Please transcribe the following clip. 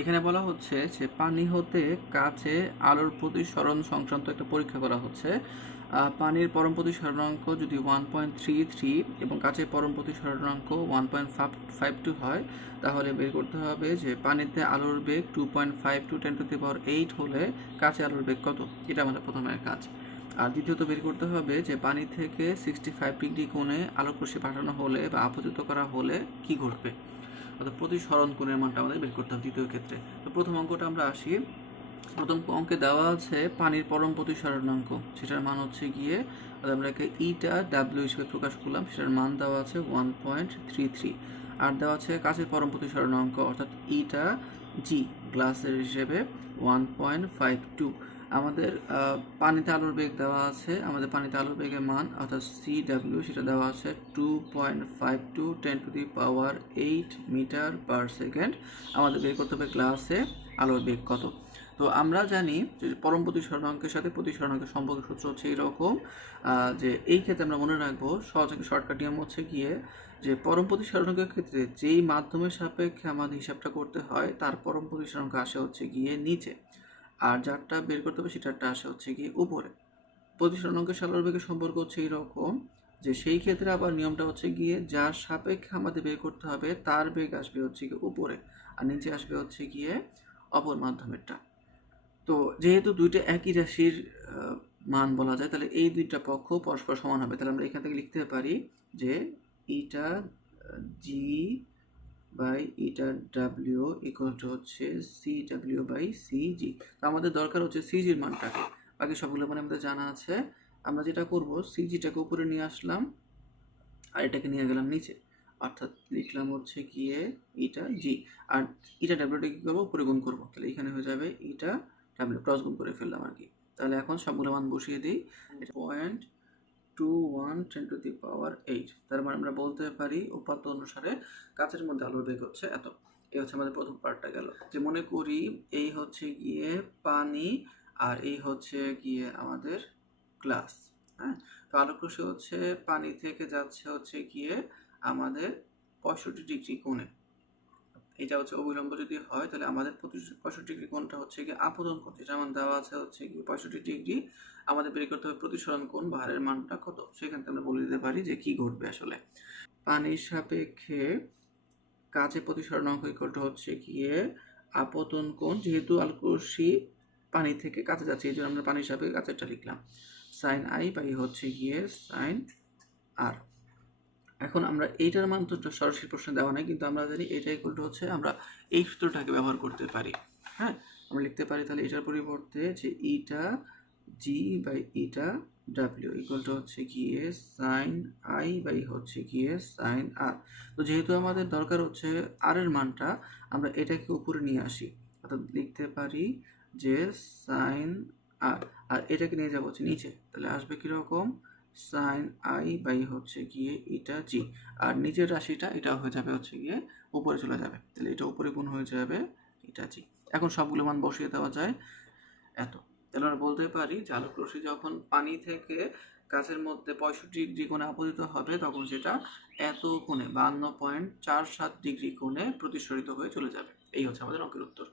এখানে বলা হচ্ছে যে পানি হতে কাচে আলোর প্রতিসরণ সংক্রান্ত একটা পরীক্ষা করা হচ্ছে। পানির পরম প্রতিসরণাঙ্ক যদি 1.33 এবং কাচের পরম প্রতিসরণাঙ্ক 1.52 হয়, তাহলে বের করতে হবে যে পানিতে আলোর বেগ 2.52 10⁸ হলে কাচে আলোর বেগ কত। এটা আমাদের প্রথমের কাজ। আর দ্বিতীয়ত বের করতে হবে যে পানি থেকে 65 ডিগ্রি কোণে আলোক রশ্মি পাঠানো হলে বা আপতিত করা হলে কি ঘটবে, অর্থাৎ প্রতিসরণ কোণের মানটা আমাদের বের করতে হবে দ্বিতীয় ক্ষেত্রে। তো প্রথম অঙ্কটা আমরা আসি। প্রথম অঙ্কে দেওয়া আছে পানির পরম প্রতিসরণাঙ্ক, সেটার মান হচ্ছে গিয়ে আমরা ইটা ডাব্লিউ হিসেবে প্রকাশ করলাম, সেটার মান দেওয়া আছে 1.33। আর দেওয়া আছে কাচের পরম প্রতিসরণাঙ্ক অর্থাৎ ইটা জি গ্লাসের হিসেবে 1.52। আমাদের পানিতে আলোর বেগ দেওয়া আছে, আমাদের পানিতে আলোর বেগের মান অর্থাৎ CW সেটা দেওয়া আছে 2.52 10⁸ মিটার পার সেকেন্ড। আমাদের বের করতে হবে গ্লাসে আলোর বেগ কত। তো আমরা জানি যে পরম প্রতিসরণাঙ্কের সাথে প্রতিসরণাঙ্কের সম্পর্ক সূত্র হচ্ছে এইরকম, যে এই ক্ষেত্রে আমরা মনে রাখবো সহজ একটা শর্টকাট নিয়ম হচ্ছে গিয়ে যে পরম প্রতিসরণাঙ্কের ক্ষেত্রে যেই মাধ্যমের সাপেক্ষে আমাদের হিসাবটা করতে হয় তার পরম প্রতিসরণাঙ্ক আসে হচ্ছে গিয়ে নিচে, আর যারটা বের করতে হবে সেটারটা আসে হচ্ছে গিয়ে উপরে। প্রতিসরণাঙ্কের আলোর বেগের সম্পর্ক হচ্ছে এইরকম যে সেই ক্ষেত্রে আবার নিয়মটা হচ্ছে গিয়ে যার সাপেক্ষে আমাদের বের করতে হবে তার বেগ আসবে হচ্ছে গিয়ে উপরে, আর নিচে আসবে হচ্ছে গিয়ে অপর মাধ্যমেরটা। তো যেহেতু দুইটা একই রাশির মান বলা যায়, তাহলে এই দুইটা পক্ষ পরস্পর সমান হবে। তাহলে আমরা এখান থেকে লিখতে পারি যে eta G by eta W equal to হচ্ছে CW বাই CG। তো আমাদের দরকার হচ্ছে CGর মানটাকে, বাকি সবগুলো মানে আমাদের জানা আছে। আমরা যেটা করব CGটাকে উপরে নিয়ে আসলাম আর এটাকে নিয়ে গেলাম নিচে, অর্থাৎ লিখলাম হচ্ছে গিয়ে ইটা জি, আর ইটা ডাব্লিউটা কী করবো উপরে গুণ করবো, তাহলে এখানে হয়ে যাবে ইটা ডাব্লিউ ক্রস গুণ করে ফেললাম আর কি। তাহলে এখন সবগুলো মান বসিয়ে দিই। এটা 0.21 10⁸। তার মানে আমরা বলতে পারি উপাত্ত অনুসারে কাচের মধ্যে আলোর বেগ হচ্ছে এত। এই হচ্ছে আমাদের প্রথম পার্টটা গেল। যে মনে করি এই হচ্ছে গিয়ে পানি আর এই হচ্ছে গিয়ে আমাদের গ্লাস। হ্যাঁ, তো আলোক রশ্মি হচ্ছে পানি থেকে যাচ্ছে হচ্ছে গিয়ে আমাদের 65 ডিগ্রি কোণে। এটা হচ্ছে অবিলম্ব যদি হয় তাহলে আমাদের 65 ডিগ্রি কোণটা হচ্ছে গিয়ে আপতন কোণ, যেটা আমার দেওয়া আছে হচ্ছে গিয়ে 65 ডিগ্রি। আমাদের বের করতে হবে প্রতিসরণ কোণ বা হারের মানটা কত, সেখান থেকে আমরা বলে দিতে পারি যে কি ঘটবে আসলে। পানির সাপেক্ষে কাচে প্রতিসরণাঙ্ক ইকুয়াল টু হচ্ছে গিয়ে আপতন কোণ, যেহেতু আলোক রশ্মি পানি থেকে কাছে যাচ্ছে এই জন্য আমরা পানির সাপেক্ষে কাছেরটা লিখলাম, সাইন আই বাই হচ্ছে গিয়ে সাইন আর। এখন আমরা এইটার মান তো সরাসরি প্রশ্নে দেওয়া নাই, কিন্তু আমরা জানি এটা ইকুয়াল টু হচ্ছে আমরা এই সূত্রটাকে ব্যবহার করতে পারি। হ্যাঁ, আমরা লিখতে পারি তাহলে এটার পরিবর্তে যে eta G by eta W equal to হচ্ছে গিয়ে সাইন আই বাই হচ্ছে গিয়ে সাইন আর। তো যেহেতু আমাদের দরকার হচ্ছে আর এর মানটা, আমরা এটাকে উপরে নিয়ে আসি, অর্থাৎ লিখতে পারি যে সাইন আর, আর এটাকে নিয়ে যাবো হচ্ছে নিচে, তাহলে আসবে কীরকম সাইন আই বাই হচ্ছে গিয়ে ইটা জি, আর নিচের রাশিটা এটা হয়ে যাবে হচ্ছে গিয়ে উপরে চলে যাবে, তাহলে এটা উপরে গুণ হয়ে যাবে ইটা জি। এখন সবগুলো মান বসিয়ে দেওয়া যায় এত। তাহলে আমরা বলতে পারি যে আলোক রশ্মি যখন পানি থেকে কাচের মধ্যে 65 ডিগ্রি কোণে আপতিত হবে তখন সেটা এত কোণে 52.47 ডিগ্রি কোণে প্রতিসরিত হয়ে চলে যাবে। এই হচ্ছে আমাদের অঙ্কের উত্তর।